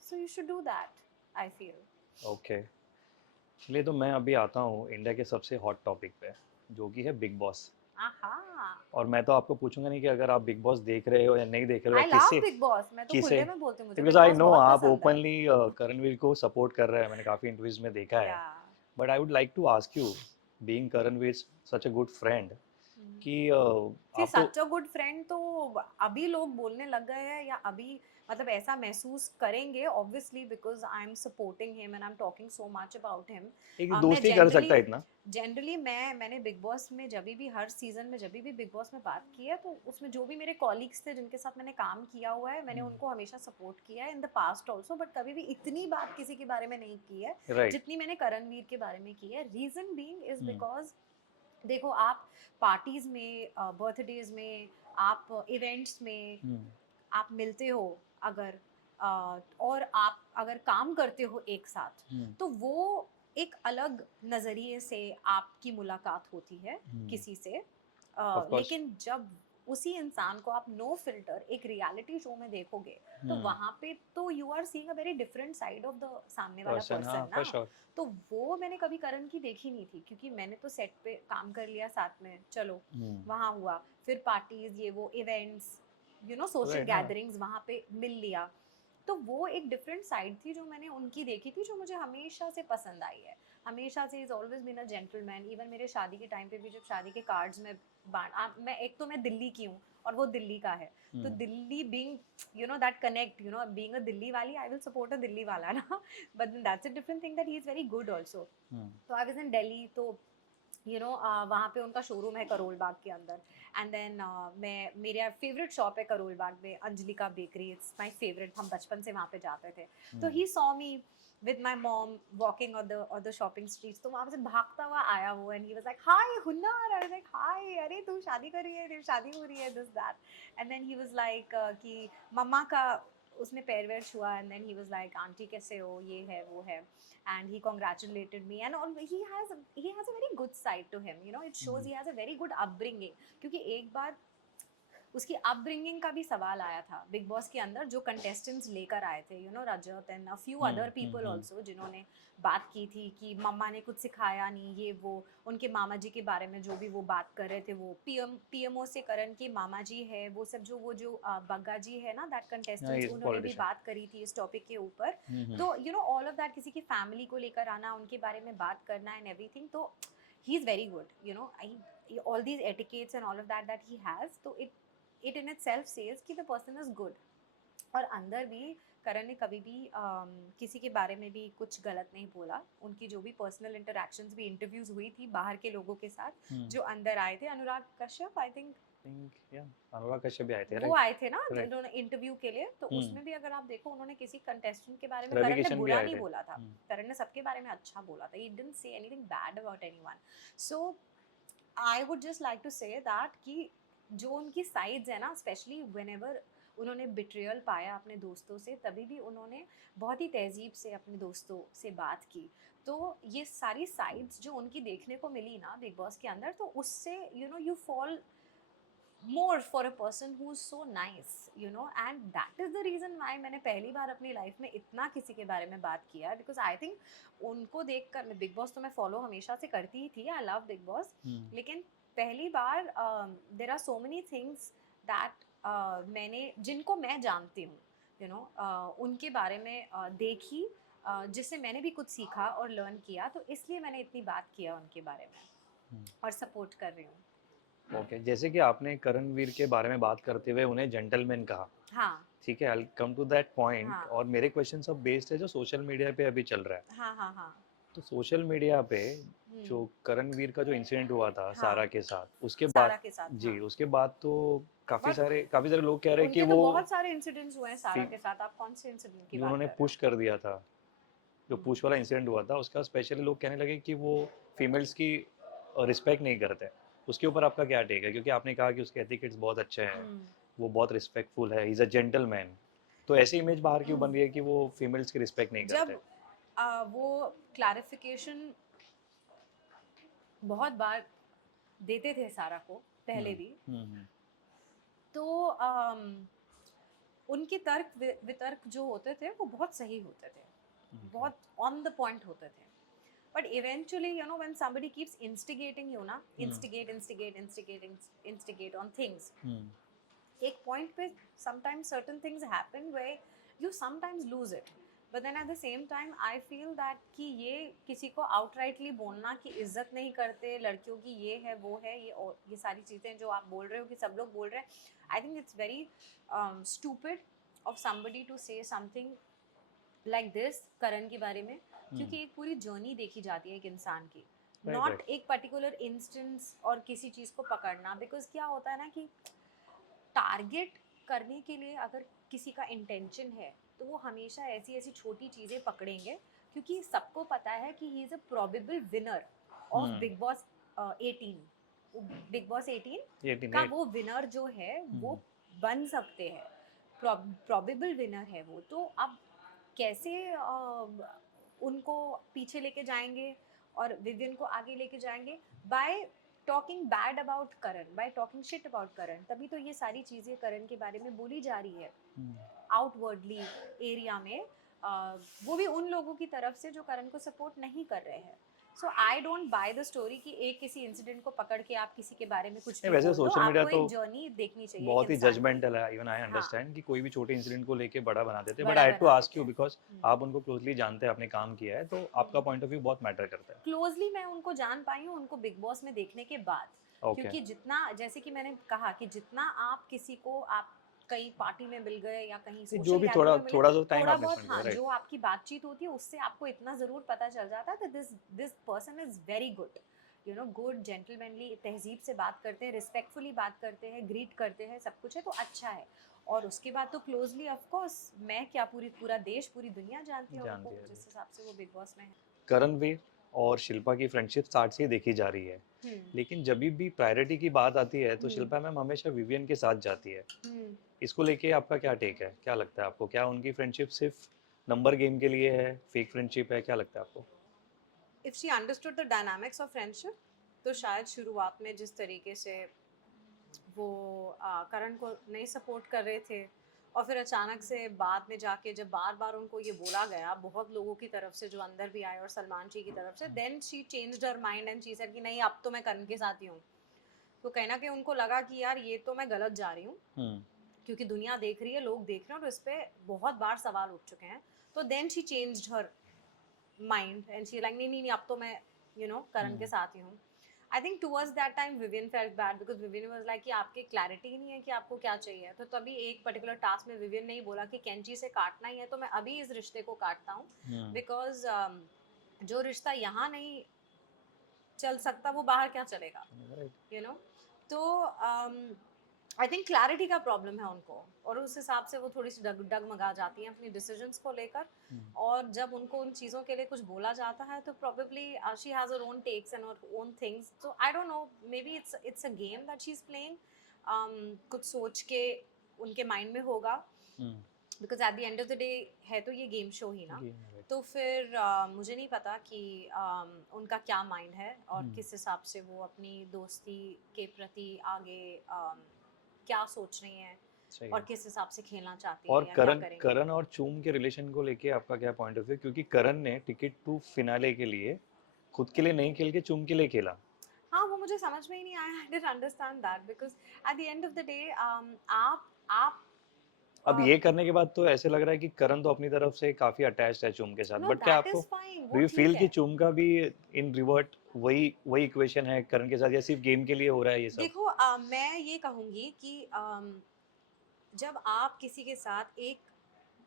So you should do that, I feel. Okay, चलिए तो मैं अभी आता हूँ इंडिया के सबसे हॉट टॉपिक पे, जो कि है बिग बॉस। Aha. और मैं तो आपको पूछूंगा नहीं कि अगर आप बिग बॉस देख रहे हो या नहीं देख रहे हो I या love किससे Big Boss. मैं तो किसे, खुले में बोलती हूँ, मुझे because Big I Boss know बहुत आप पसंद है. ओपनली करणवीर को सपोर्ट कर रहे हैं, मैंने काफ़ी इंटरव्यूज में देखा है। Yeah. But I would like to ask you, being Karanveer such a good friend, hmm. कि See, आप तो सच अ गुड फ्रेंड तो अभी लोग बोलने लग गए हैं, या अभी मतलब ऐसा महसूस करेंगे obviously, because I am supporting him and I am talking so much about him. एक मैं दोस्ती कर सकता है इतना। जनरली मैंने बिग बॉस में जब भी हर सीजन में जब भी बिग बॉस में बात की है, तो उसमें जो भी मेरे कॉलीग्स थे जिनके साथ मैंने काम किया हुआ है, मैंने उनको हमेशा सपोर्ट किया है in the past also, but कभी भी इतनी बात किसी के बारे में नहीं की है राइट। जितनी मैंने करणवीर के बारे में की है. Reason being is hmm. Because देखो, आप पार्टीज में, बर्थडेज में, आप इवेंट्स में आप मिलते हो अगर, और आप अगर काम करते हो एक साथ, तो वो एक अलग नज़रिए से आपकी मुलाकात होती है किसी से. Of course. लेकिन जब उसी इंसान को आप नो फिल्टर एक रियलिटी शो में देखोगे, तो वहाँ पे तो you are seeing a very different side of the सामने वाला पर्सन, हाँ, पर्सन for ना. sure. तो वो मैंने कभी करण की देखी नहीं थी, क्योंकि मैंने तो सेट पे काम कर लिया साथ में, चलो वहाँ हुआ, फिर पार्टीज, ये वो इवेंट्स, सोशल Right, हाँ. गैदरिंग्स, वहाँ पे मिल लिया. तो वो एक डिफरेंट साइड थी जो मैंने उनकी देखी थी, जो मुझे हमेशा से पसंद आई है. हमेशा से is always been a gentleman. Even मेरे शादी के टाइम पे भी, जब शादी के कार्ड्स में मैं दिल्ली की हूँ और वो दिल्ली का है, तो Delhi being that connect, being a Delhi वाली, आई विल सपोर्ट अ दिल्ली वाला ना. But that's a different thing that he is very good also. तो आई वाज इन दिल्ली, तो वहाँ पे उनका शोरूम है करोल बाग के अंदर. एंड देन मेरा फेवरेट शॉप है करोल बाग में, अंजलि का बेकरी. It's my favourite. हम बचपन से वहाँ पे जाते थे. तो he saw me with my mom walking on the shopping streets. तो वहाँ से भागता हुआ आया वो, and he was like, hi Hunar. I was like, hi, अरे तू शादी कर रही है, तेरी शादी हो रही है, this that. And then he was like कि मम्मा का उसने पैर वैर छुआ, and then he was like, aunty कैसे हो, ये है वो है. And he congratulated me, and all. He has a very good side to him. It shows he has a very good upbringing. क्योंकि एक बार उसकी अपब्रिंगिंग का भी सवाल आया था बिग बॉस के अंदर, जो कंटेस्टेंट्स लेकर आए थे, Rajat and a few other people also, जिन्होंने बात की थी कि मम्मा ने कुछ सिखाया नहीं, ये वो. उनके मामा जी के बारे में जो भी वो बात कर रहे थे, वो पीएमओ से करण के मामा जी है, वो सब जो बग्गा जी है ना, दैट कंटेस्टेंट्स, उन्होंने भी बात करी थी इस टॉपिक के ऊपर. तो ऑल ऑफ दैट, किसी की फैमिली को लेकर आना, उनके बारे में बात करना एंड एवरीथिंग. तो he is very good. All these etiquettes and all of that he has. तो it in itself says कि the person is good. और अंदर भी करण ने कभी भी किसी के बारे में भी कुछ गलत नहीं बोला. उनकी जो भी पर्सनल इंटरेक्शंस भी, इंटरव्यूज हुई थी बाहर के लोगों के साथ, जो अंदर आए थे. अनुराग कश्यप, आई थिंक अनुराग कश्यप भी आए थे, वो आए थे ना उन्होंने इंटरव्यू के लिए. तो उसमें भी अगर आप देखो, उन्होंने किसी कंटेस्टेंट के बारे में करण ने बुरा नहीं बोला था. करण ने सबके बारे में अच्छा बोला था. he didn't say anything bad about anyone. So I would just like to say that कि जो उनकी साइड्स है ना, स्पेशली व्हेनेवर उन्होंने बिट्रियल पाया अपने दोस्तों से, तभी भी उन्होंने बहुत ही तहजीब से अपने दोस्तों से बात की. तो ये सारी साइड्स जो उनकी देखने को मिली ना बिग बॉस के अंदर, तो उससे you fall more for a person who's so nice, and that is the reason why मैंने पहली बार अपनी लाइफ में इतना किसी के बारे में बात किया है. बिकॉज आई थिंक उनको देखकर, मैं बिग बॉस तो मैं फॉलो हमेशा से करती ही थी, आई लव बिग बॉस, लेकिन पहली बार there are so many things that मैंने, जिनको मैं जानती हूँ, उनके बारे में देखी, जिससे मैंने भी कुछ सीखा और लर्न किया. तो इसलिए मैंने इतनी बात किया उनके बारे में और सपोर्ट कर रही हूँ. ओके, जैसे कि आपने करणवीर के बारे में बात करते हुए उन्हें जेंटलमैन कहा, हाँ, ठीक है, आई कम टू दैट पॉइंट. हाँ. और मेरे क्वेश्चन सब बेस्ड है जो सोशल मीडिया पे अभी चल रहा है. हाँ हाँ हाँ. तो सोशल मीडिया पे जो करणवीर का जो इंसिडेंट हुआ था सारा के साथ, उसके सारा बाद के साथ, जी, हाँ. उसके बाद तो काफी But सारे लोग कह रहे हैं कि उनके तो वो बहुत सारे इंसिडेंट्स हुए हैं सारा के साथ. आप कौन से इंसिडेंट की बात उन्होंने कर रहे पुश कर दिया था, जो पुश वाला इंसिडेंट हुआ था, उसका स्पेशली लोग कहने लगे कि वो फीमेल्स की रिस्पेक्ट नहीं करते. उसके ऊपर आपका क्या टेक है, क्योंकि आपने कहा कि उसके एथिकेट्स बहुत अच्छे हैं, वो बहुत रिस्पेक्टफुल है, ही इज अ जेंटलमैन. तो ऐसी इमेज बाहर क्यों बन रही है कि वो फीमेल्स की रिस्पेक्ट नहीं जब करते? वो क्लैरिफिकेशन बहुत बार देते थे सारा को पहले हम्म, भी, हम्म, तो उनके तर्क वितर्क जो होते थे वो बहुत सही होते थे, okay, बहुत ऑन द पॉइंट होते थे. But eventually you know when somebody keeps instigating you ना, हम्म, instigate on things, हम्म, एक पॉइंट पे sometimes certain things happen where you sometimes lose it. But then at the same time I feel that कि ये किसी को outrightly बोलना कि इज्जत नहीं करते लड़कियों की, ये है वो है, ये और ये सारी चीज़ें जो आप बोल रहे हो कि सब लोग बोल रहे हैं, I think it's very stupid of somebody to say something like this करण के बारे में, क्योंकि एक पूरी जर्नी देखी जाती है एक इंसान की, राइट, नॉट राइट, एक पर्टिकुलर इंस्टेंस और किसी चीज़ को पकड़ना. बिकॉज क्या होता है ना कि टारगेट करने के लिए अगर किसी का इंटेंशन है तो वो हमेशा ऐसी ऐसी छोटी चीज़ें पकड़ेंगे, क्योंकि सबको पता है कि he is a probable winner of big Boss 18. Big Boss 18 ये का टीनेज, वो विनर जो है वो बन सकते हैं, प्रोबेबल विनर है वो. तो अब कैसे उनको पीछे लेके जाएंगे और विवियन को आगे लेके जाएंगे by talking bad about Karan, by talking shit about Karan. तभी तो ये सारी चीज़ें करण के बारे में बोली जा रही है आउटवर्डली एरिया में, वो भी उन लोगों की तरफ से जो करण को सपोर्ट नहीं कर रहे हैं. So I don't buy the story कि एक किसी इंसिडेंट को पकड़ के आप किसी के बारे में कुछ नहीं भी वैसे बोल दो. सोशल मीडिया आपको तो एक जर्नी देखनी चाहिए एक बहुत ही इंसान की. जजमेंटल है, इवन आई हाँ, अंडरस्टैंड कि कोई भी छोटे इंसिडेंट को लेके बड़ा बना देते हैं, बट बड़ा आई हैड टू बना आस्क देते यू हैं. बिकॉज आप उनको क्लोजली जानते हैं, आपने काम किया है, तो आपका पॉइंट ऑफ व्यू बहुत मैटर करता है. क्लोजली मैं उनको जान पाई हूँ उनको बिग बॉस में देखने के बाद. ओके, क्योंकि जितना, जैसे कि मैंने कहा कि जितना आप किसी को आप कहीं पार्टी में मिल गए या कहीं जो सोशल भी गैदरिंग थोड़ा में मिले, थोड़ा सा टाइम थोड़ा आपने बहुत स्पेंड किया, हाँ राइट. जो आपकी बातचीत होती है उससे आपको इतना ज़रूर पता चल जाता है कि this person is very good, you know, good, gentlemanly, तहजीब से बात करते हैं, रिस्पेक्टफुली बात करते हैं, ग्रीट करते हैं, सब कुछ है तो अच्छा है. और उसके बाद तो क्लोजली ऑफ कोर्स मैं क्या पूरा देश पूरी दुनिया जानती है उनको, जानती है, जिस हिसाब से वो बिग बॉस में है. करणवीर और शिल्पा की फ्रेंडशिप स्टार्ट से ही देखी जा रही है, हम्म. लेकिन जब भी प्रायोरिटी की बात आती है तो हम्म. शिल्पा मैम हमेशा विवियन के साथ जाती है. हम्म. इसको लेके आपका क्या टेक है, क्या लगता है आपको, क्या उनकी फ्रेंडशिप सिर्फ नंबर गेम के लिए है, फेक फ्रेंडशिप है, क्या लगता है आपको? If she understood the dynamics of friendship तो शायद शुरुआत में जिस तरीके से वो करण को नहीं सपोर्ट कर रहे थे और फिर अचानक से बाद में जाके जब बार बार उनको ये बोला गया बहुत लोगों की तरफ से जो अंदर भी आए और सलमान जी की तरफ से, then she changed her mind and she said कि नहीं अब तो मैं करण के साथ ही हूँ. तो कहीं ना कहीं उनको लगा कि यार ये तो मैं गलत जा रही हूँ, हम्म, क्योंकि दुनिया देख रही है, लोग देख रहे हैं और इस पे बहुत बार सवाल उठ चुके हैं. तो then she changed her mind and she like नहीं नहीं नहीं अब तो मैं करण के साथ ही हूँ. I think towards that time Vivian felt bad because Vivian was like कि आपके क्लैरिटी ही नहीं है कि आपको क्या चाहिए. तो तभी एक पर्टिकुलर टास्क में विवियन ने ही बोला कि कैंची से काटना ही है तो मैं अभी इस रिश्ते को काटता हूँ, बिकॉज जो रिश्ता यहाँ नहीं चल सकता वो बाहर क्या चलेगा, यू नो. तो आई थिंक क्लैरिटी का प्रॉब्लम है उनको और उस हिसाब से वो थोड़ी सी डगमगा जाती हैं अपनी डिसीजंस को लेकर. और जब उनको उन चीज़ों के लिए कुछ बोला जाता है तो probably she has her own takes and her own things. तो I don't know, maybe it's a game that she is playing, कुछ सोच के उनके माइंड में होगा, because at the end of the day है तो ये गेम शो ही ना. तो फिर मुझे नहीं पता कि उनका क्या माइंड है और किस हिसाब से वो अपनी दोस्ती के प्रति आगे क्या सोच रही हैं और किस हिसाब से खेलना चाहती हैं और या क्या करण करेंगे. करण और चूम के रिलेशन को लेके आपका क्या पॉइंट ऑफ व्यू, क्योंकि करण ने टिकट टू फिनाले के लिए खुद के लिए नहीं खेल के चूम के लिए खेला. हाँ वो मुझे समझ में ही नहीं आया. I didn't understand that because at the end of the day आप अब ये करने के बाद तो ऐसे लग रहा है कि करण तो अपनी तरफ से काफी अटैच्ड है चूम के साथ, नो बट क्या दैट आपको इज फाइन, डू वो यू ठीक फील कि है. चूम का भी इन रिवर्ट वही वही इक्वेशन है करण के साथ, या सिर्फ गेम के लिए हो रहा है ये सब? देखो मैं ये कहूँगी कि जब आप किसी के साथ एक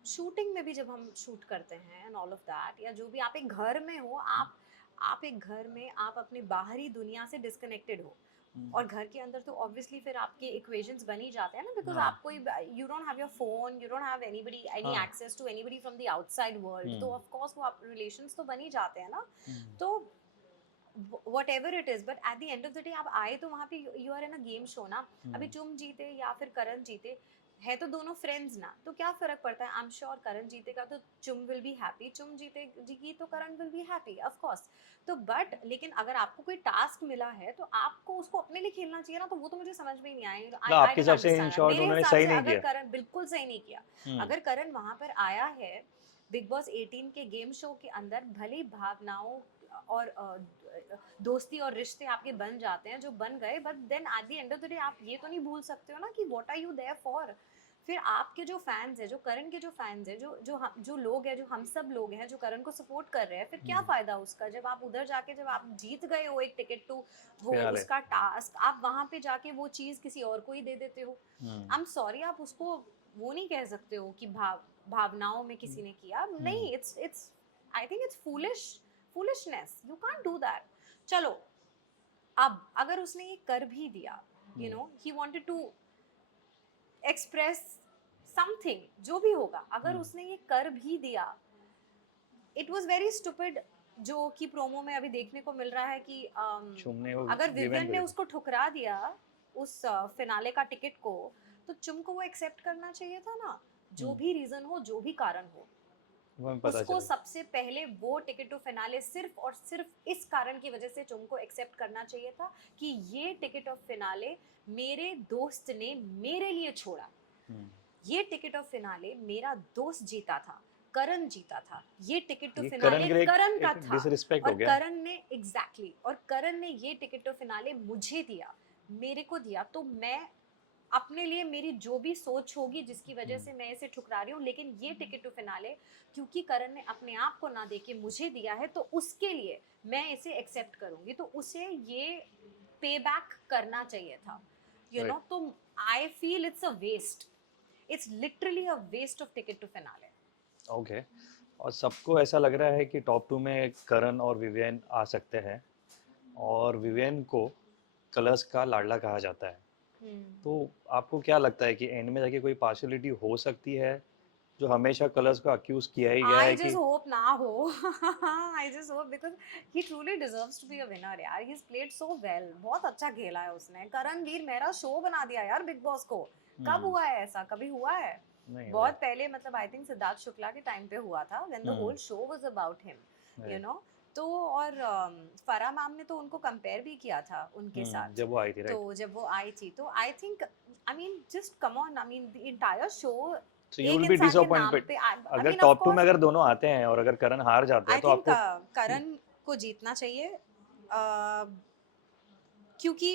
शूटिंग में भी जब हम शूट करते हैं एंड ऑल ऑफ दैट, या जो भी आप एक घर में हो, आप एक घर में आप अपनी बाहरी दुनिया से डिस्कनेक्टेड हो और घर के अंदर तो ऑब्वियसली फिर आपके इक्वेशंस बन ही जाते हैं ना, बिकॉज आप कोई, you don't have your phone, you don't have anybody any access to anybody from the outside world. तो ऑफ कोर्स वो आप रिलेशंस तो बन ही जाते हैं ना. तो whatever it is, but at the end of the day आप आए तो वहाँ पे you are in a game show ना. अभी तुम जीते या फिर करण जीते, है तो दोनों फ्रेंड्स ना, तो क्या फर्क पड़ता है। आई एम श्योर करण जीतेगा तो चुम विल बी हैप्पी, चुम जीतेगी तो Karan will be happy, of course. तो बट लेकिन अगर आपको कोई टास्क मिला है तो आपको उसको अपने लिए खेलना चाहिए ना, तो वो तो मुझे समझ में ही नहीं आया। मतलब आई आपके डोंट हिसाब से इन अंडरस्टैंड। शॉर्ट मेरे उन्होंने हिसाब सही से नहीं अगर किया। करण बिल्कुल सही नहीं किया, हम्म। अगर करण वहां पर आया है बिग बॉस 18 के गेम शो के अंदर, भले ही भावनाओं और दोस्ती और रिश्ते आपके बन जाते हैं जो बन गए, but then at the end of the day आप ये तो नहीं भूल सकते हो ना कि what are you there for. फिर आपके जो फैंस है, जो करण के जो फैंस है, जो लोग हैं, जो हम सब लोग हैं जो करण को सपोर्ट कर रहे हैं, फिर क्या फायदा उसका जब आप उधर जाके, जब आप जीत गए हो एक टिकट टू वो फिनाले। उसका टास्क, आप वहां पे जाके वो चीज किसी और को ही दे देते हो। हम्म। आई एम सॉरी, आप उसको वो नहीं कह सकते हो कि भावनाओं में किसी ने किया नहीं। It's I think it's foolishness, you can't do that. चलो, अब अगर उसने ये कर भी दिया, you know he wanted to express something, जो भी होगा, अगर उसने ये कर भी दिया, इट वाज वेरी स्टूपिड। जो कि प्रोमो में अभी देखने को मिल रहा है कि चुमने वो अगर विवेन विवियन को ने देखा। उसको ठुकरा दिया उस फिनाले का टिकट को, तो चुम को वो एक्सेप्ट करना चाहिए था ना। जो भी रीजन हो, जो भी कारण हो, वो हमें पता उसको चला। सबसे पहले वो टिकट टू फिनाले सिर्फ और सिर्फ इस कारण की वजह से चुम को एक्सेप्ट करना चाहिए था कि ये टिकट ऑफ फिनाले मेरे दोस्त ने मेरे लिए छोड़ा। हम्म। ये टिकट ऑफ फिनाले मेरा दोस्त जीता था, करण जीता था, ये टिकट टू ये करण फिनाले के लिए करण का एक था। डिसरिस्पेक्ट और हो गया। करण ने एग्जैक्टली और करण ने ये टिकट टू फिनाले मुझे दिया, मेरे को दिया, तो मैं अपने लिए मेरी जो भी सोच होगी जिसकी वजह से मैं इसे ठुकरा रही हूँ, लेकिन ये टिकट टू फिनाले क्योंकि करण ने अपने आप को ना देके मुझे दिया है, तो उसके लिए मैं इसे एक्सेप्ट करूंगी। तो उसे ये पे बैक करना चाहिए था, यू नो। तो I feel it's a waste, it's literally a waste of ticket to finale. Okay. और सबको ऐसा लग रहा है कि टॉप 2 में करण और विवेन आ सकते हैं, और विवेन को कलर्स का लाडला कहा जाता है। तो आपको क्या लगता है कि एंड में जाके कोई पार्शियलिटी हो सकती है, जो हमेशा कलर्स को अक्यूज किया ही गया I है just कि। hope ना हो। I just hope because he truly deserves to be a winner यार। He's played so well, बहुत अच्छा खेला है उसने। करण वीर मेरा शो बना दिया यार बिग बॉस को। कब हुआ है ऐसा, कभी हुआ है? नहीं बहुत हुआ। पहले, मतलब आई थिंक सिद्धार्थ शुक्ला के टाइम पे हुआ था, when the whole show was about him, you know। तो और फरा मैम ने तो उनको कंपेयर भी किया था उनके साथ। जब वो आई थी, तो राइट। जब वो आई थी तो आई think, I mean just come on, I mean the entire show so you एक विल बी इंसान के नाम डिसअपॉइंटेड पे, आई अगर मीन ऑफ टॉप 2 में कोर्स। अगर दोनों आते हैं और अगर करण हार जाते हैं आई तो थिंक आपको। करण को जीतना चाहिए, क्योंकि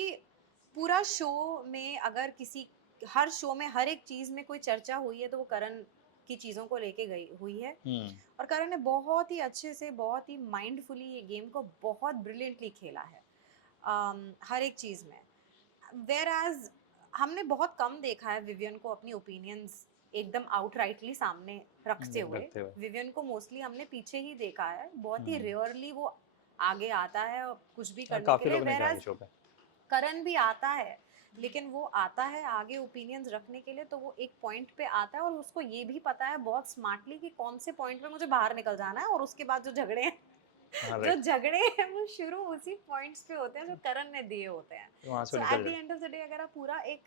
पूरा शो में अगर किसी, हर शो में हर एक चीज में कोई चर्चा हुई है तो वो करण की चीजों को लेके गई हुई है। और करण ने बहुत ही अच्छे से, बहुत ही माइंडफुली ये गेम को बहुत ब्रिलियंटली खेला है, हर एक चीज में। वेयर एज हमने बहुत कम देखा है विवियन को अपनी ओपिनियंस एकदम आउटराइटली सामने रखते हुए। रखते हुए। विवियन को मोस्टली हमने पीछे ही देखा है, बहुत ही हम्म। रेयरली वो आगे आता है और कुछ भी हाँ, करने के काफी लिए। लोगों ने वेयर कहा एज ये शो पे। करण भी आता है, लेकिन वो आता है आगे ओपिनियंस रखने के लिए, तो वो एक पॉइंट पे आता है और उसको ये भी पता है बहुत स्मार्टली कि कौन से पॉइंट पे मुझे बाहर निकल जाना है, और उसके बाद जो झगड़े हैं हाँ, जो राइट। झगड़े हैं वो शुरू उसी पॉइंट्स पे होते हैं जो करण ने दिए होते हैं। तो वहाँ से सो निकल एट द जाए। एंड ऑफ द डे अगर आप पूरा एक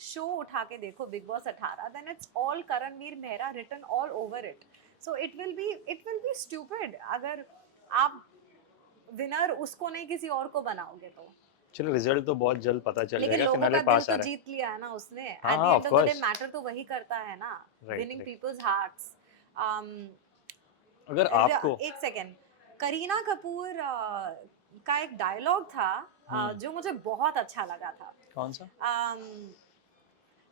शो उठा के देखो Bigg Boss 18, then it's all Karanveer Mehra written all over it. So it will be stupid अगर आप विनर उसको नहीं किसी और को बनाओगे तो। चलो, रिजल्ट तो बहुत जल्द पता चल लेकिन जाएगा, लोगों फिनाले का दिल पास आ तो रहा है। जीत लिया है ना उसने। हाँ एट द हाँ, end of of the day course. Matter तो वही करता है ना, right, winning right. People's hearts. अगर आपको। एक सेकेंड, करीना कपूर का एक डायलॉग था जो मुझे बहुत अच्छा लगा था। कौन सा?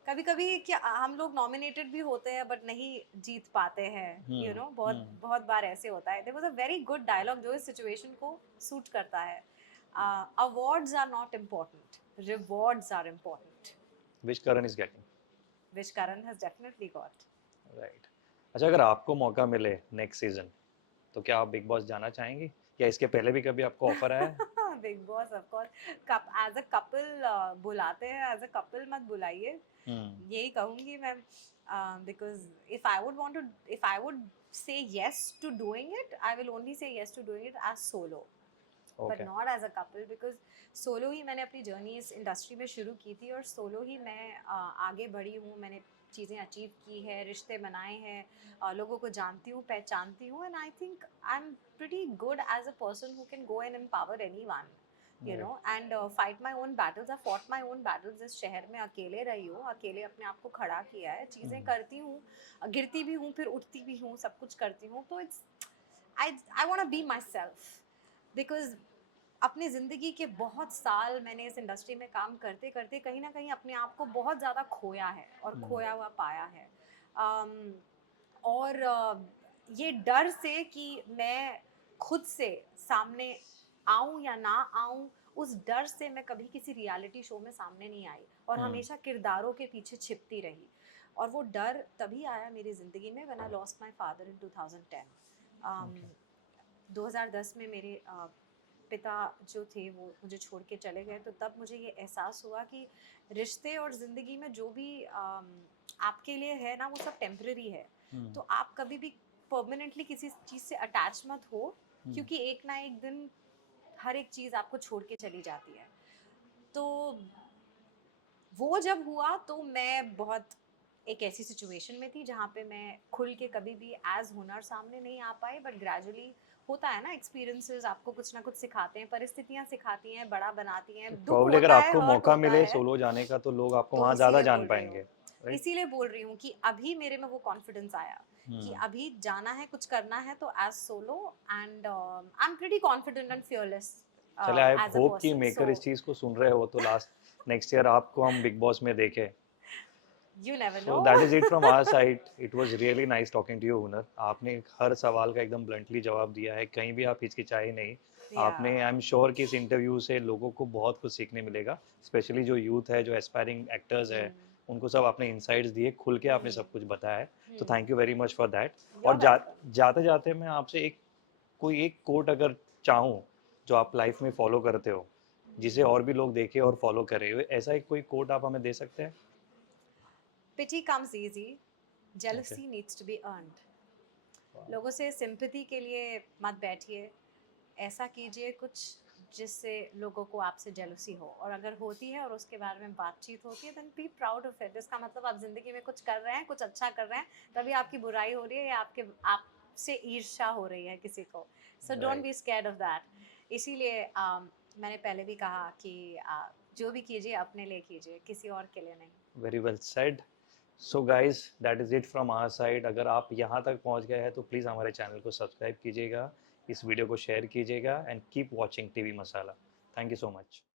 कभी कभी क्या हम लोग नॉमिनेटेड भी होते हैं बट नहीं जीत पाते हैं, यू नो, बहुत बहुत बार ऐसे होता है। There was a very good dialogue जो इस सिचुएशन को सूट करता है। Awards are not important, rewards are important, which Karan is getting. Which Karan has definitely got. Right. अच्छा, अगर आपको मौका मिले नेक्स्ट सीजन, तो क्या आप बिग बॉस जाना चाहेंगे, या इसके पहले भी कभी आपको ऑफर आया है? Bigg Boss of course, cup as a couple बुलाते हैं, एज अ कपल मत बुलाइए, यही कहूंगी मैं। Because if I would say yes to doing it, I will only say yes to doing it as solo, but okay. not as a couple, because solo ही मैंने अपनी journey इस industry में शुरू की थी और सोलो ही मैं आगे बढ़ी हूँ। मैंने चीज़ें अचीव की है, रिश्ते बनाए हैं, लोगों को जानती हूँ, पहचानती हूँ, and I think I am pretty good as a person who can go and empower anyone, you know, and fight my own battles. I fought my own battles इस शहर में, अकेले रही हूँ, अकेले अपने आप को खड़ा किया है, चीज़ें करती हूँ, गिरती भी हूँ, फिर उठती भी हूँ, सब कुछ करती हूँ। तो it's I want to be myself, because अपनी ज़िंदगी के बहुत साल मैंने इस इंडस्ट्री में काम करते करते कहीं ना कहीं अपने आप को बहुत ज़्यादा खोया है और खोया हुआ पाया है। um, और ये डर से कि मैं खुद से सामने आऊं या ना आऊं, उस डर से मैं कभी किसी रियलिटी शो में सामने नहीं आई और हमेशा किरदारों के पीछे छिपती रही। और वो डर तभी आया मेरी ज़िंदगी में when I lost my father in 2010। Okay. 2010 में मेरे पिता जो थे वो मुझे छोड़ के चले गए, तो तब मुझे ये एहसास हुआ कि रिश्ते और ज़िंदगी में जो भी आपके लिए है ना, वो सब टेम्परेरी है। तो आप कभी भी परमानेंटली किसी चीज़ से अटैच मत हो, क्योंकि एक ना एक दिन हर एक चीज़ आपको छोड़ के चली जाती है। तो वो जब हुआ तो मैं बहुत एक ऐसी सिचुएशन में थी जहाँ पे मैं खुल के कभी भी एज हुनर सामने नहीं आ पाई, बट ग्रेजुअली होता है ना, एक्सपीरियंसेस आपको कुछ ना कुछ सिखाते हैं, परिस्थितियाँ सिखाती हैं, बड़ा बनाती हैं, दुख प्रॉब्ली अगर होता है, आपको हर्ट मौका होता मिले है। सोलो जाने का तो लोग आपको तो वहाँ ज़्यादा इसीलिए जान बोल रही पाएंगे, हूँ, राइट? इसीलिए बोल रही हूँ कि अभी मेरे में वो कॉन्फिडेंस आया कि अभी जाना है, कुछ करना है, तो as solo, and I am pretty confident and fearless चले, आई एज अ होप कि पर्सन। मेकर सो इस चीज़ को सुन रहे हो तो लास्ट नेक्स्ट ईयर आपको हम बिग बॉस में देखें। You never so know. That is it from our side. It was really nice talking to you Hunar. आपने हर सवाल का एकदम ब्लंटली जवाब दिया है, कहीं भी आप हिचकिचाए नहीं। या आपने, आई एम श्योर कि इस इंटरव्यू से लोगों को बहुत कुछ सीखने मिलेगा, स्पेशली जो यूथ है, जो एस्पायरिंग एक्टर्स है, उनको सब आपने इंसाइट्स दिए, खुल के आपने सब कुछ बताया है। तो thank you very much for that. You are और वेलकम। जाते जाते मैं आपसे कोई एक कोट अगर चाहूँ जो आप लाइफ में फॉलो करते हो, जिसे और भी लोग देखें और फॉलो करें, ऐसा एक कोई कोट आप हमें दे सकते हैं? Pity comes easy, okay. Jealousy needs to be earned. लोगों से सिंपैथी के लिए मत बैठिए, ऐसा कीजिए कुछ जिससे लोगों को आपसे जेलसी हो, और अगर होती है और उसके बारे में बातचीत होती है, then be proud of it. इसका मतलब आप जिंदगी में कुछ कर रहे हैं, कुछ अच्छा कर रहे हैं, तभी आपकी बुराई हो रही है या आपसे ईर्ष्या हो रही है किसी को। So don't write. Be scared of that. इसीलिए मैंने पहले भी कहा कि जो भी कीजिए अपने लिए कीजिए, किसी और के लिए नहीं। Very well said. So guys, that is it from our side. अगर आप यहाँ तक पहुँच गए हैं तो प्लीज़ हमारे चैनल को सब्सक्राइब कीजिएगा, इस वीडियो को शेयर कीजिएगा, and keep watching TV masala. Thank you so much.